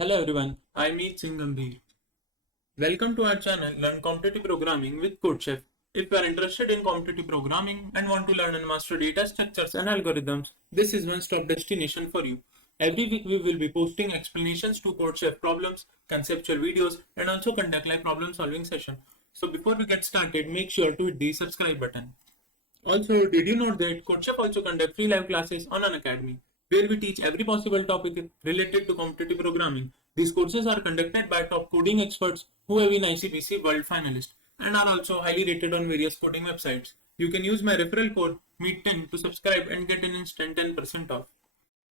Hello everyone, I'm Singh Gambhir. Welcome to our channel Learn Competitive Programming with CodeChef. If you are interested in competitive programming and want to learn and master data structures and algorithms, this is one stop destination for you. Every week we will be posting explanations to CodeChef problems, conceptual videos, and also conduct live problem solving session. So before we get started, make sure to hit the subscribe button. Also, did you know that CodeChef also conduct free live classes on an academy where we teach every possible topic related to competitive programming. These courses are conducted by top coding experts who have been ICPC World Finalist and are also highly rated on various coding websites. You can use my referral code MEET10 to subscribe and get an instant 10% off.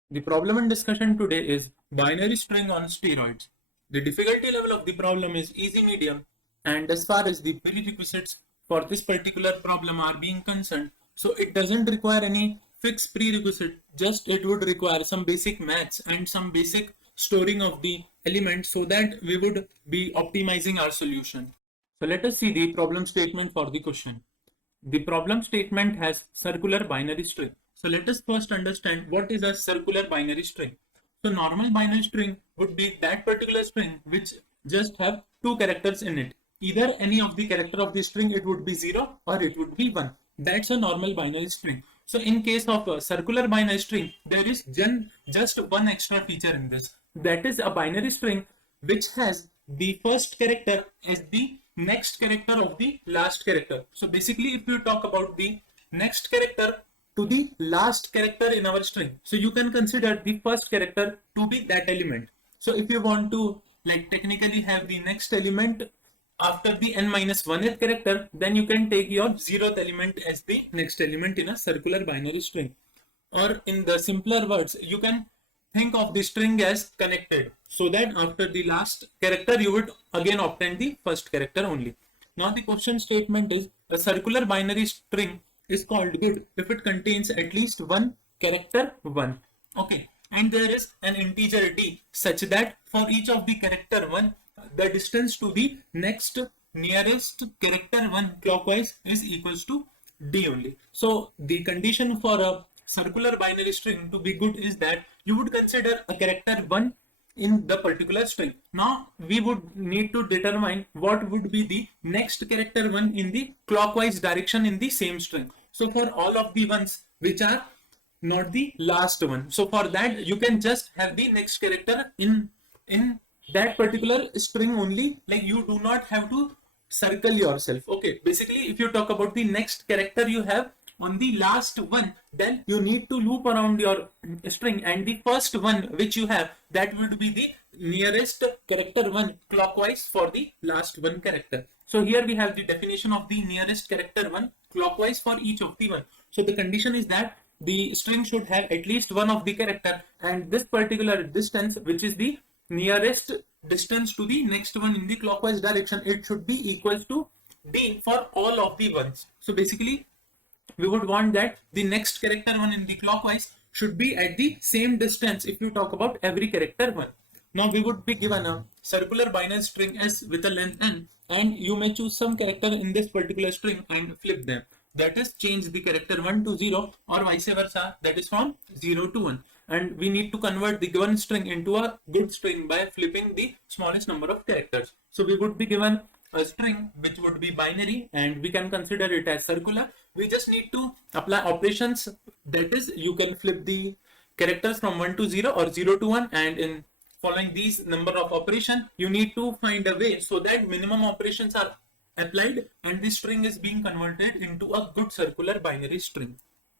The problem in discussion today is binary string on steroids. The difficulty level of the problem is easy medium, and as far as the prerequisites for this particular problem are being concerned, so it doesn't require any fixed prerequisite, just it would require some basic maths and some basic storing of the elements so that we would be optimizing our solution. So let us see the problem statement for the question. The problem statement has circular binary string. So let us first understand what is a circular binary string. So normal binary string would be that particular string which just have two characters in it. Either any of the character of the string, it would be 0 or it would be 1. That's a normal binary string. So in case of a circular binary string, there is just one extra feature in this. That is a binary string which has the first character as the next character of the last character. So basically, if you talk about the next character to the last character in our string, so you can consider the first character to be that element. So if you want to technically have the next element after the n-1th character, then you can take your 0th element as the next element in a circular binary string. Or in the simpler words, you can think of the string as connected, so that after the last character you would again obtain the first character only. Now the question statement is a circular binary string is called good if it contains at least one character 1. Okay, and there is an integer d such that for each of the character 1, the distance to the next nearest character 1 clockwise is equals to d only. So the condition for a circular binary string to be good is that you would consider a character 1 in the particular string. Now we would need to determine what would be the next character 1 in the clockwise direction in the same string. So for all of the ones which are not the last one, so for that you can just have the next character in that particular string only, like you do not have to circle yourself. Okay, basically if you talk about the next character you have on the last one, then you need to loop around your string, and the first one which you have, that would be the nearest character 1 clockwise for the last one character. So here we have the definition of the nearest character 1 clockwise for each of the one. So the condition is that the string should have at least one of the character, and this particular distance, which is the nearest distance to the next one in the clockwise direction, it should be equals to d for all of the ones. So basically we would want that the next character 1 in the clockwise should be at the same distance if you talk about every character 1. Now we would be given a circular binary string s with a length n, and you may choose some character in this particular string and flip them. That is, change the character 1 to 0 or vice versa, that is from 0 to 1. And we need to convert the given string into a good string by flipping the smallest number of characters. So we would be given a string which would be binary, and we can consider it as circular. We just need to apply operations, that is, you can flip the characters from 1 to 0 or 0 to 1, and in following these number of operations, you need to find a way so that minimum operations are applied and the string is being converted into a good circular binary string.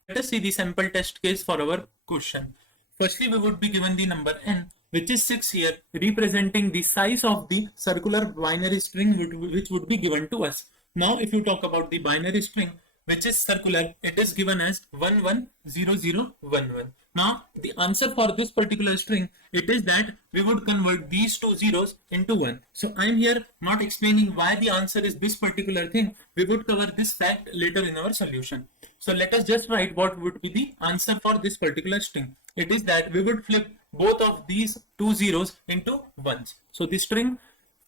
Let us see the sample test case for our question. Firstly, we would be given the number n, which is 6 here, representing the size of the circular binary string which would be given to us. Now if you talk about the binary string which is circular, it is given as 110011. Now the answer for this particular string, it is that we would convert these two zeros into 1. So I am here not explaining why the answer is this particular thing. We would cover this fact later in our solution. So let us just write what would be the answer for this particular string. It is that we would flip both of these two zeros into ones. So the string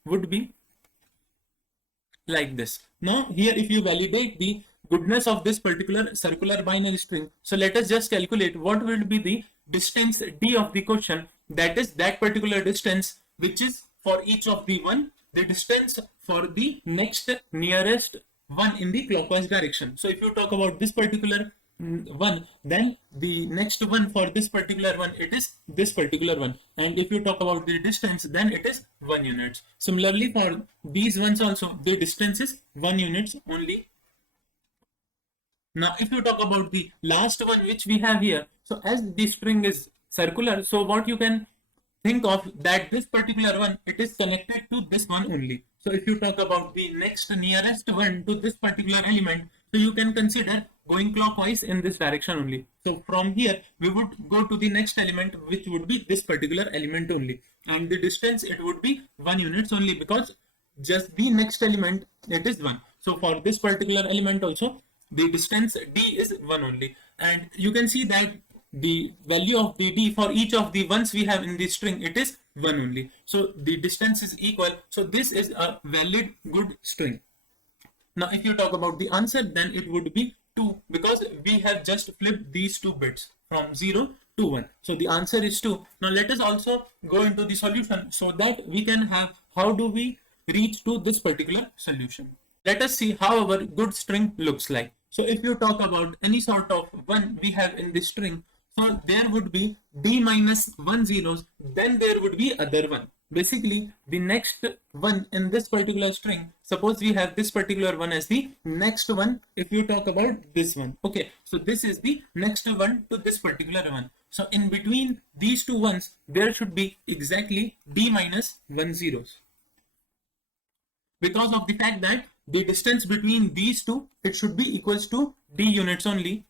would be like this. Now here if you validate the goodness of this particular circular binary string, so let us just calculate what will be the distance d of the question, that is that particular distance which is for each of the one, the distance for the next nearest one in the clockwise direction. So if you talk about this particular one, then the next one for this particular one, it is this particular one. And if you talk about the distance, then it is 1 units. Similarly, for these ones also, the distance is 1 units only. Now, if you talk about the last one which we have here, so as the string is circular, so what you can think of that this particular one, it is connected to this one only. So if you talk about the next nearest one to this particular element, so you can consider going clockwise in this direction only. So from here, we would go to the next element, which would be this particular element only. And the distance, it would be 1 units only, because just the next element, it is 1. So for this particular element also, the distance d is 1 only. And you can see that the value of the d for each of the ones we have in the string, it is 1 only. So the distance is equal. So this is a valid good string. Now if you talk about the answer, then it would be 2, because we have just flipped these 2 bits from 0 to 1. So the answer is 2. Now let us also go into the solution so that we can have how do we reach to this particular solution. Let us see how our good string looks like. So if you talk about any sort of one we have in this string, so there would be d minus 1 zeros, then there would be other one. Basically, the next one in this particular string, suppose we have this particular one as the next one. If you talk about this one, okay, so this is the next one to this particular one. So in between these two ones, there should be exactly d minus 1 zeros. Because of the fact that the distance between these two, it should be equals to d units only.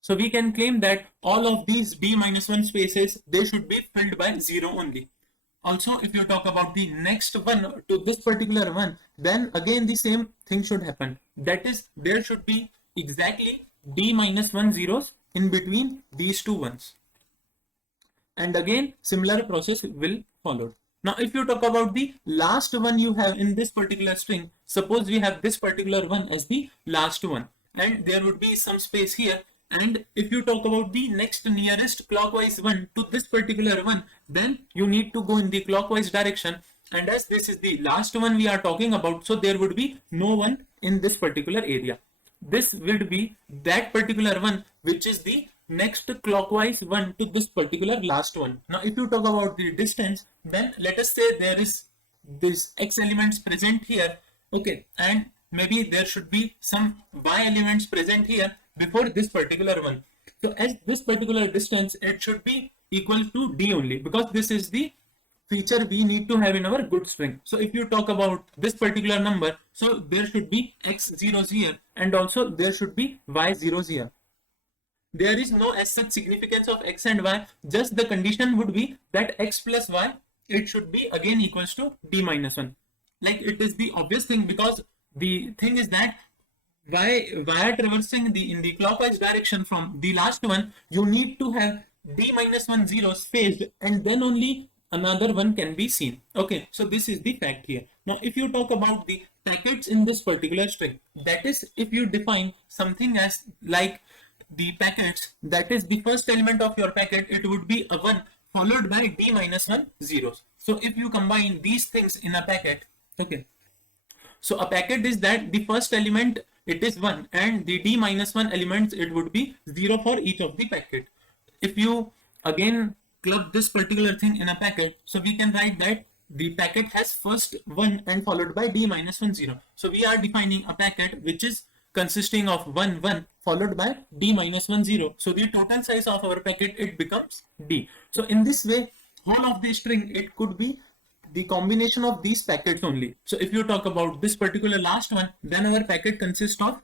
So we can claim that all of these d minus 1 spaces, they should be filled by 0 only. Also, if you talk about the next one to this particular one, then again the same thing should happen. That is, there should be exactly d minus 1 zeros in between these two ones. And again, similar process will follow. Now, if you talk about the last one you have in this particular string, suppose we have this particular one as the last one, and there would be some space here. And if you talk about the next nearest clockwise one to this particular one, then you need to go in the clockwise direction. And as this is the last one we are talking about, so there would be no one in this particular area. This would be that particular one, which is the next clockwise one to this particular last one. Now, if you talk about the distance, then let us say there is this x elements present here, okay, and maybe there should be some y elements present here before this particular one. So as this particular distance, it should be equal to d only, because this is the feature we need to have in our good string. So if you talk about this particular number, so there should be x zeros here, and also there should be y zeros here. There is no as such significance of x and y, just the condition would be that x plus y, it should be again equals to d minus 1. Like it is the obvious thing, because the thing is that via traversing in the clockwise direction from the last one, you need to have d minus 1 zeros spaced, and then only another one can be seen. Okay, so this is the fact here. Now, if you talk about the packets in this particular string, that is, if you define something as like the packets, that is the first element of your packet, it would be a 1 followed by d minus 1 zeros. So if you combine these things in a packet, okay, so a packet is that the first element, it is 1, and the d minus 1 elements, it would be 0 for each of the packet. If you again club this particular thing in a packet, so we can write that the packet has first 1 and followed by d minus 1 0. So we are defining a packet which is consisting of 1 1 followed by d minus 1 0. So the total size of our packet, it becomes d. So in this way, whole of the string, it could be the combination of these packets only. So if you talk about this particular last one, then our packet consists of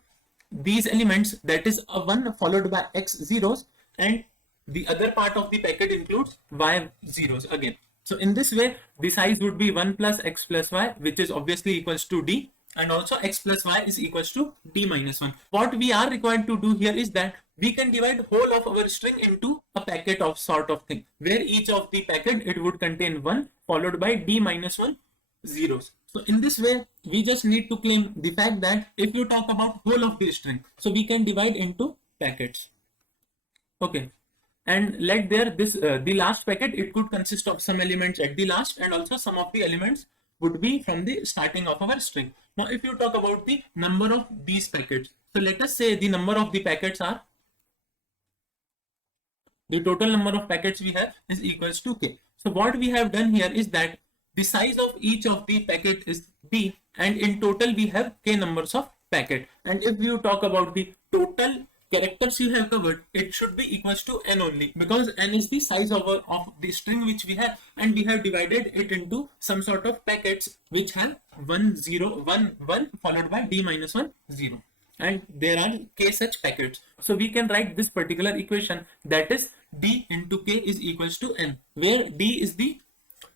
these elements, that is a 1 followed by x zeros, and the other part of the packet includes y zeros again. So in this way, the size would be 1 plus x plus y, which is obviously equals to d, and also x plus y is equals to d minus 1. What we are required to do here is that we can divide whole of our string into a packet of sort of thing, where each of the packet, it would contain 1 followed by d minus 1 zeros. So in this way, we just need to claim the fact that if you talk about whole of the string, so we can divide into packets. Okay. and let there this the last packet, it could consist of some elements at the last, and also some of the elements would be from the starting of our string. Now if you talk about the number of these packets, so let us say the number of the packets are, the total number of packets we have is equals to k. So what we have done here is that the size of each of the packet is d, and in total we have k numbers of packet. And if you talk about the total characters you have covered, it should be equals to n only, because n is the size of the string which we have, and we have divided it into some sort of packets which have 1 0 1 1 followed by d minus 1 0, and there are k such packets. So we can write this particular equation, that is d into k is equals to n, where d is the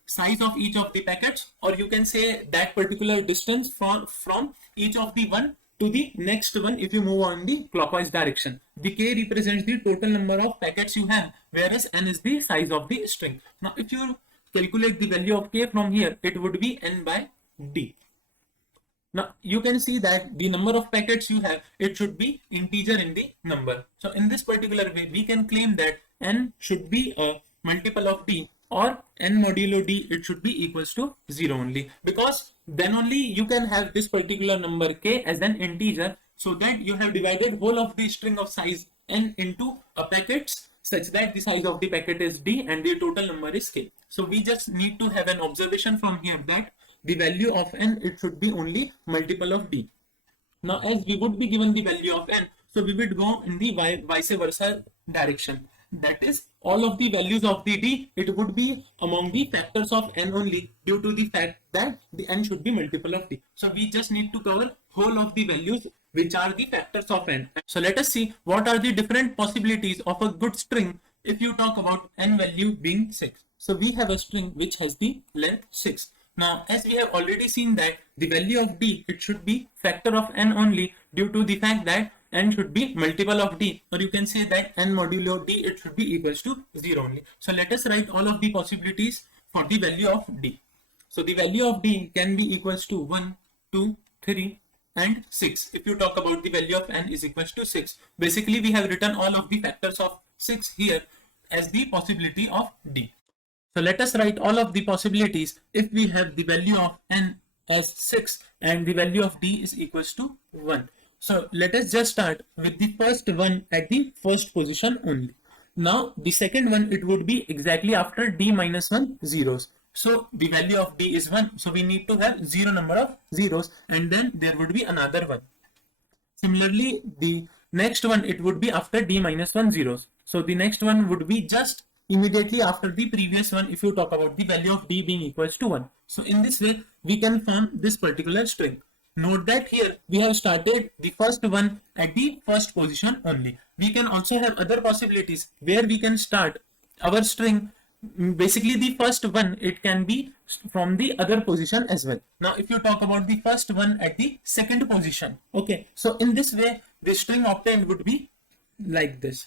size of each of the packets, or you can say that particular distance from each of the one to the next one if you move on the clockwise direction. The k represents the total number of packets you have, whereas n is the size of the string. Now if you calculate the value of k from here, it would be n by d. Now you can see that the number of packets you have, it should be integer in the number. So in this particular way, we can claim that n should be a multiple of d, or n modulo d, it should be equals to 0 only, because then only you can have this particular number k as an integer, so that you have divided whole of the string of size n into a packets such that the size of the packet is d and the total number is k. So we just need to have an observation from here that the value of n, it should be only multiple of d. Now as we would be given the value of n, so we would go in the vice versa direction. That is, all of the values of the d, it would be among the factors of n only, due to the fact that the n should be multiple of d. So we just need to cover whole of the values which are the factors of n. So let us see what are the different possibilities of a good string if you talk about n value being 6. So we have a string which has the length 6. Now as we have already seen that the value of d, it should be factor of n only, due to the fact that n should be multiple of d, or you can say that n modulo d, it should be equals to 0 only. So let us write all of the possibilities for the value of d. So the value of d can be equals to 1, 2, 3 and 6. If you talk about the value of n is equals to 6, basically we have written all of the factors of 6 here as the possibility of d. So let us write all of the possibilities if we have the value of n as 6 and the value of d is equals to 1. So let us just start with the first one at the first position only. Now the second one, it would be exactly after d minus 1 zeros. So the value of d is 1. So we need to have 0 number of zeros, and then there would be another one. Similarly, the next one, it would be after d minus 1 zeros. So the next one would be just immediately after the previous one if you talk about the value of d being equals to 1. So in this way, we can form this particular string. Note that here we have started the first one at the first position only. We can also have other possibilities where we can start our string. Basically the first one, it can be from the other position as well. Now if you talk about the first one at the second position, okay, so in this way the string obtained would be like this.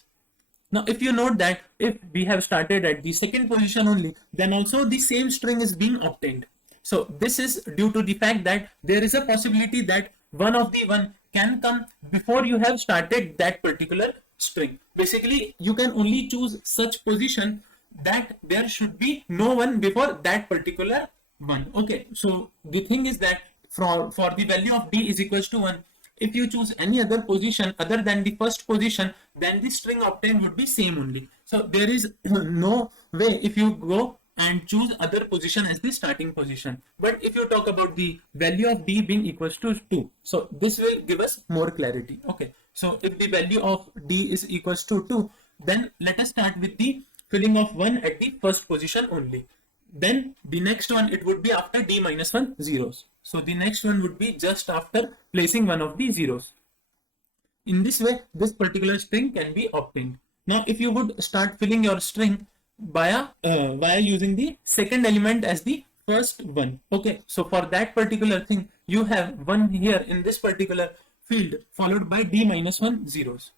Now if you note that if we have started at the second position only, then also the same string is being obtained. So this is due to the fact that there is a possibility that one of the one can come before you have started that particular string. Basically, you can only choose such position that there should be no one before that particular one. Okay, so the thing is that for the value of d is equals to 1, if you choose any other position other than the first position, then the string obtained would be same only. So there is no way if you go and choose other position as the starting position. But if you talk about the value of d being equals to 2, so this will give us more clarity. Okay, so if the value of d is equals to 2, then let us start with the filling of 1 at the first position only. Then the next one, it would be after d minus 1 zeros. So the next one would be just after placing one of the zeros. In this way, this particular string can be obtained. Now if you would start filling your string via using the second element as the first one. Okay, so for that particular thing, you have 1 here in this particular field followed by d minus 1 zeros.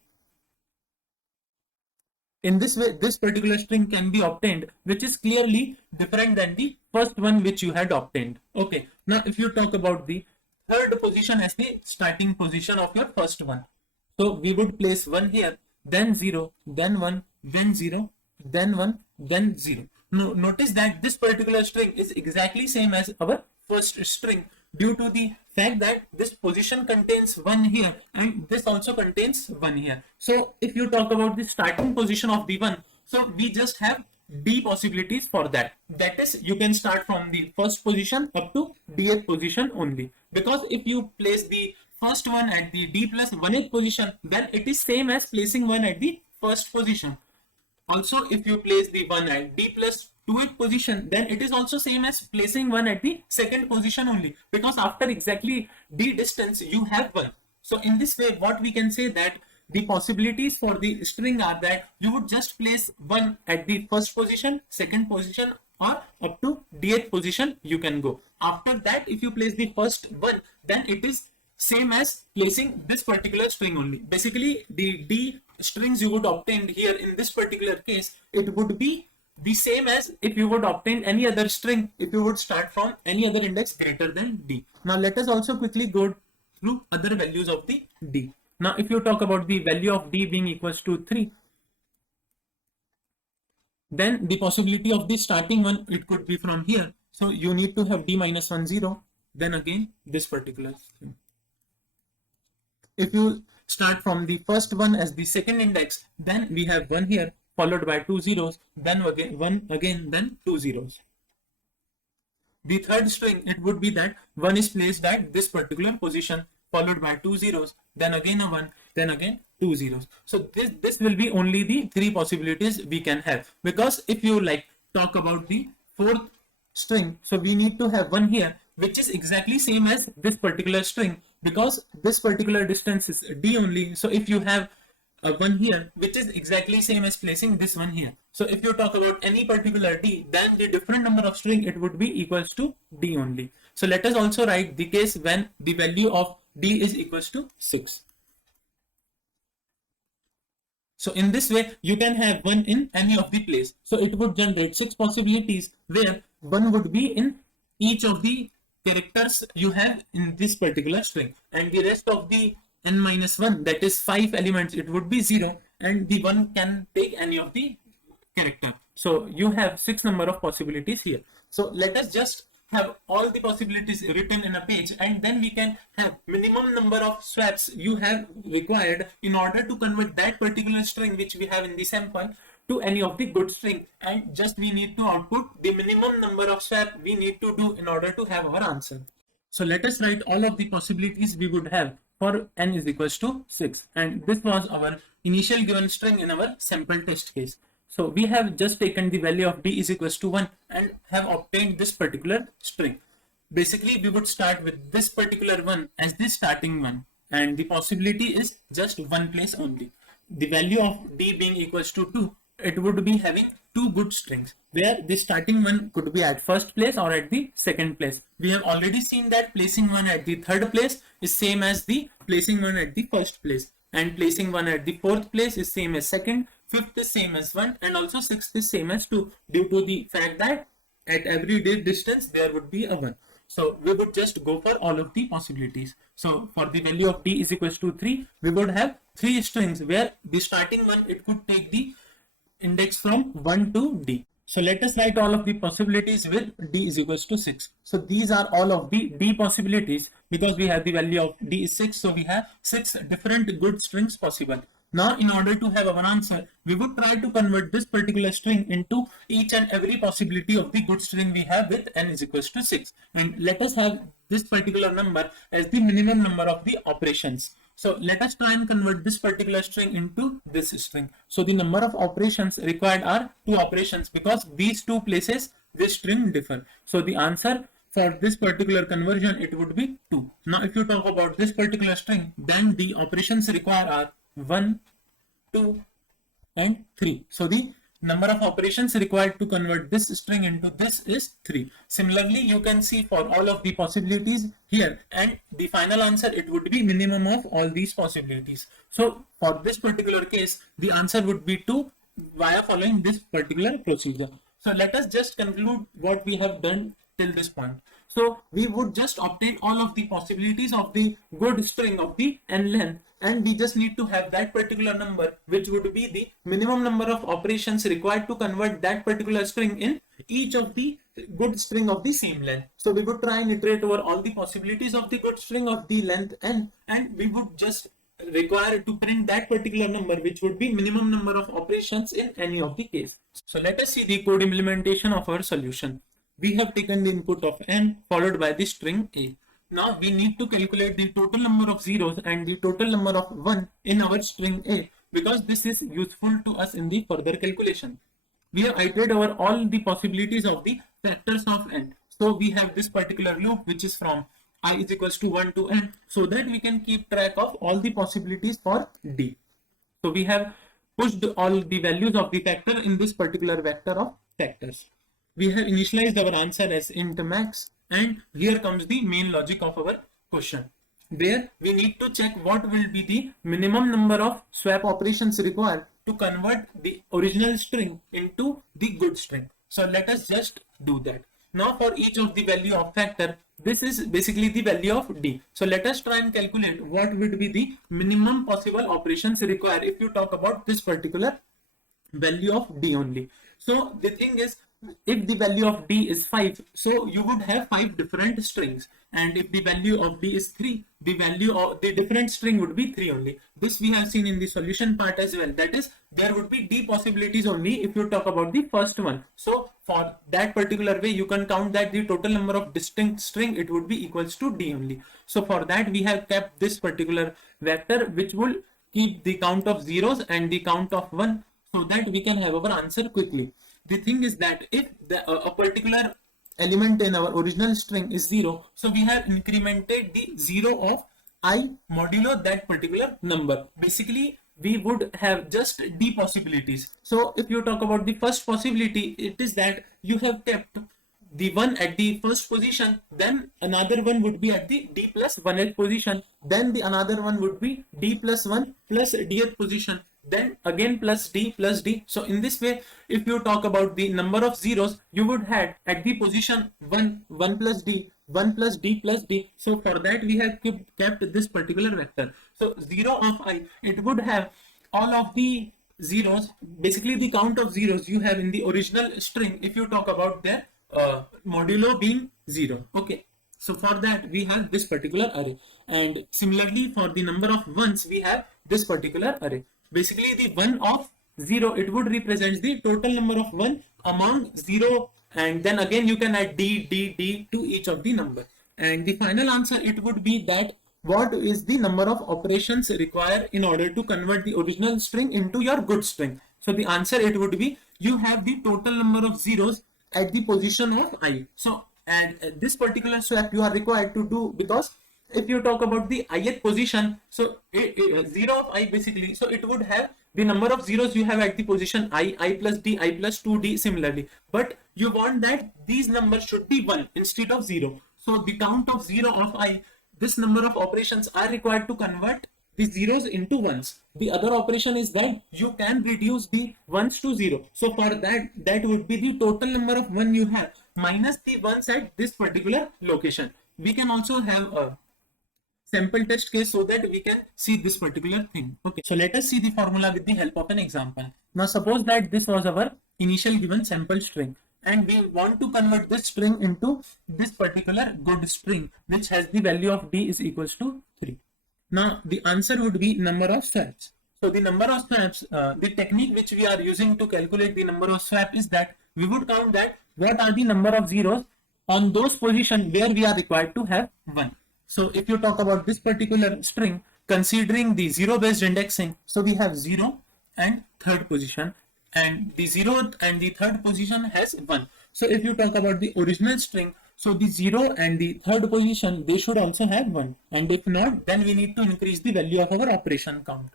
In this way, this particular string can be obtained, which is clearly different than the first one which you had obtained. Okay, now if you talk about the third position as the starting position of your first one, so we would place 1 here, then 0, then 1, then 0, then 1, then 0. No, notice that this particular string is exactly same as our first string due to the fact that this position contains 1 here and this also contains 1 here. So if you talk about the starting position of the 1, so we just have d possibilities for that. That is, you can start from the first position up to dth position only. Because if you place the first one at the d plus 1th position, then it is same as placing 1 at the first position. Also, if you place the 1 at d plus 2th position, then it is also same as placing 1 at the second position only, because after exactly d distance you have 1. So in this way, what we can say that the possibilities for the string are that you would just place 1 at the first position, second position, or up to dth position you can go. After that, if you place the first 1, then it is same as placing this particular string only. Basically, the d strings you would obtain here in this particular case, it would be the same as if you would obtain any other string if you would start from any other index greater than d. Now let us also quickly go through other values of the d. Now if you talk about the value of d being equals to 3, then the possibility of the starting one, it could be from here. So you need to have d minus 1, 0, then again this particular string. If you start from the first one as the second index, then we have 1 here followed by 2 zeros, then again 1 again, then 2 zeros. The third string, it would be that 1 is placed at this particular position followed by 2 zeros, then again a 1, then again 2 zeros. So this will be only the 3 possibilities we can have, because if you like talk about the fourth string, so we need to have 1 here which is exactly same as this particular string, because this particular distance is d only. So if you have a 1 here which is exactly same as placing this one here, so if you talk about any particular d, then the different number of string, it would be equals to d only. So let us also write the case when the value of d is equals to 6. So in this way, you can have 1 in any of the place. So it would generate 6 possibilities where 1 would be in each of the characters you have in this particular string, and the rest of the n minus 1, that is 5 elements, it would be 0, and the 1 can take any of the character. So you have 6 number of possibilities here. So let us just have all the possibilities written in a page, and then we can have minimum number of swaps you have required in order to convert that particular string which we have in the sample to any of the good string, and just we need to output the minimum number of swap we need to do in order to have our answer. So let us write all of the possibilities we would have for n is equals to 6, and this was our initial given string in our sample test case. So we have just taken the value of d is equals to 1 and have obtained this particular string. Basically, we would start with this particular one as the starting one, and the possibility is just one place only. The value of d being equals to 2, it would be having 2 good strings where the starting one could be at first place or at the second place. We have already seen that placing 1 at the third place is same as the placing 1 at the first place, and placing 1 at the fourth place is same as second, fifth is same as 1, and also sixth is same as 2, due to the fact that at every distance there would be a 1. So we would just go for all of the possibilities. So for the value of d is equals to 3, we would have 3 strings where the starting one, it could take the index from 1 to d. So let us write all of the possibilities with d is equals to 6. So these are all of the d possibilities, because we have the value of d is 6. So we have 6 different good strings possible. Now in order to have our answer, we would try to convert this particular string into each and every possibility of the good string we have with n is equals to 6. And let us have this particular number as the minimum number of the operations. So let us try and convert this particular string into this string. So the number of operations required are 2 operations, because these 2 places this string differ. So the answer for this particular conversion, it would be 2. Now if you talk about this particular string, then the operations required are 1, 2, and 3. So the number of operations required to convert this string into this is 3. Similarly, you can see for all of the possibilities here, and the final answer, it would be minimum of all these possibilities. So for this particular case, the answer would be 2 via following this particular procedure. So let us just conclude what we have done till this point. So we would just obtain all of the possibilities of the good string of the n length, and we just need to have that particular number, which would be the minimum number of operations required to convert that particular string in each of the good string of the same length. So we would try and iterate over all the possibilities of the good string of the length n, and we would just require to print that particular number, which would be minimum number of operations in any of the case. So let us see the code implementation of our solution. We have taken the input of n followed by the string a. Now we need to calculate the total number of zeros and the total number of 1 in our string a, because this is useful to us in the further calculation. We have iterated over all the possibilities of the factors of n. So we have this particular loop which is from I is equals to 1 to n, so that we can keep track of all the possibilities for d. So we have pushed all the values of the factor in this particular vector of factors. We have initialized our answer as int max, and here comes the main logic of our question, where we need to check what will be the minimum number of swap operations required to convert the original string into the good string. So let us just do that. Now for each of the value of factor, this is basically the value of d. So let us try and calculate what would be the minimum possible operations required if you talk about this particular value of d only. So the thing is, if the value of d is 5, so you would have 5 different strings, and if the value of d is 3, the value of the different string would be 3 only. This we have seen in the solution part as well, that is, there would be d possibilities only if you talk about the first one. So for that particular way, you can count that the total number of distinct string, it would be equals to d only. So for that, we have kept this particular vector which will keep the count of zeros and the count of 1, so that we can have our answer quickly. The thing is that if a particular element in our original string is 0, so we have incremented the 0 of I modulo that particular number. Basically, we would have just d possibilities. So if you talk about the first possibility, it is that you have kept the 1 at the first position, then another one would be at the d plus 1th position, then the another one would be d plus 1 plus dth position, then again plus d plus d. So in this way, if you talk about the number of zeros, you would have at the position 1 plus d, 1 plus d plus d. So for that, we have kept this particular vector. So 0 of I, it would have all of the zeros, basically the count of zeros you have in the original string, if you talk about their modulo being 0. Okay, so for that we have this particular array, and similarly for the number of ones, we have this particular array. Basically the 1 of 0, it would represent the total number of 1 among 0, and then again you can add d to each of the number, and the final answer, it would be that what is the number of operations required in order to convert the original string into your good string. So the answer, it would be, you have the total number of zeros at the position of I. So and this particular swap you are required to do, because if you talk about the ith position, so 0 of I basically, so it would have the number of zeros you have at the position I plus d, I plus 2d similarly, but you want that these numbers should be 1 instead of 0. So the count of 0 of I, this number of operations are required to convert the zeros into ones. The other operation is that you can reduce the ones to 0. So for that, that would be the total number of 1 you have minus the ones at this particular location. We can also have a sample test case so that we can see this particular thing. Okay, so let us see the formula with the help of an example. Now suppose that this was our initial given sample string, and we want to convert this string into this particular good string, which has the value of d is equals to 3. Now the answer would be number of swaps. So the number of swaps, the technique which we are using to calculate the number of swap is that we would count that what are the number of zeros on those positions where we are required to have 1. So if you talk about this particular string, considering the 0 based indexing, so we have 0 and third position, and the 0th and the third position has 1. So if you talk about the original string, so the 0 and the third position, they should also have 1, and if not, then we need to increase the value of our operation count.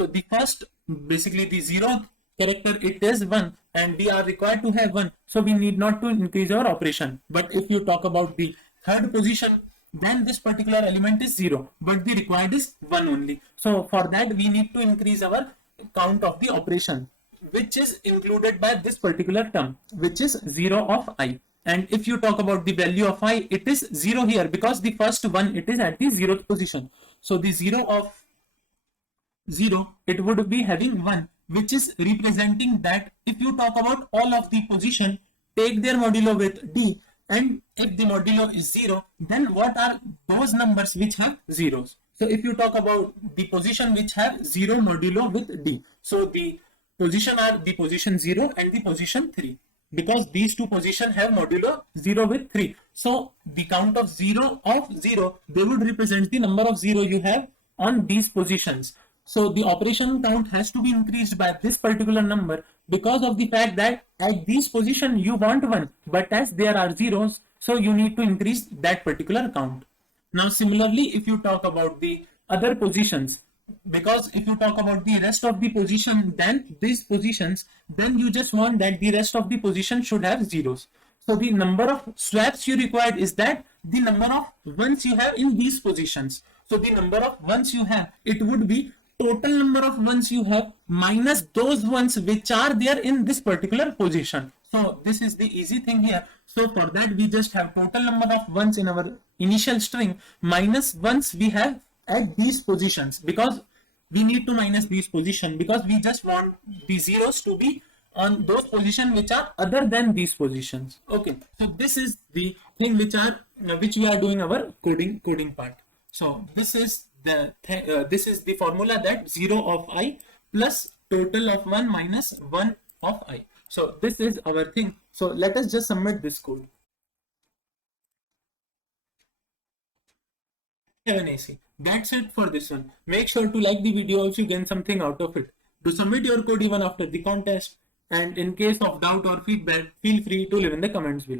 So the first, basically the 0th character, it is 1, and we are required to have 1, so we need not to increase our operation. But if you talk about the third position, then this particular element is 0, but the required is 1 only. So for that, we need to increase our count of the operation, which is included by this particular term, which is 0 of I. And if you talk about the value of I, it is 0 here because the first one, it is at the 0th position. So the 0 of 0, it would be having 1, which is representing that if you talk about all of the position, take their modulo with D, and if the modulo is 0, then what are those numbers which have zeros? So if you talk about the position which have 0 modulo with D, so the position are the position 0 and the position 3, because these two positions have modulo 0 with 3. So the count of 0, they would represent the number of 0 you have on these positions. So the operation count has to be increased by this particular number because of the fact that at this position you want 1, but as there are zeros, so you need to increase that particular count. Now similarly, if you talk about the other positions, because if you talk about the rest of the position, then these positions, then you just want that the rest of the position should have zeros. So the number of swaps you required is that the number of ones you have in these positions. So the number of ones you have, it would be total number of ones you have minus those ones which are there in this particular position. So this is the easy thing here. So for that, we just have total number of ones in our initial string minus ones we have at these positions, because we need to minus these positions because we just want the zeros to be on those positions which are other than these positions. Okay, so this is the thing which we are doing our coding part. So this is the formula, that 0 of I plus total of 1 minus 1 of I. So this is our thing. So let us just submit this code. Have an AC. That's it for this one. Make sure to like the video if you gain something out of it. To submit your code even after the contest, and in case of doubt or feedback, feel free to leave in the comments below.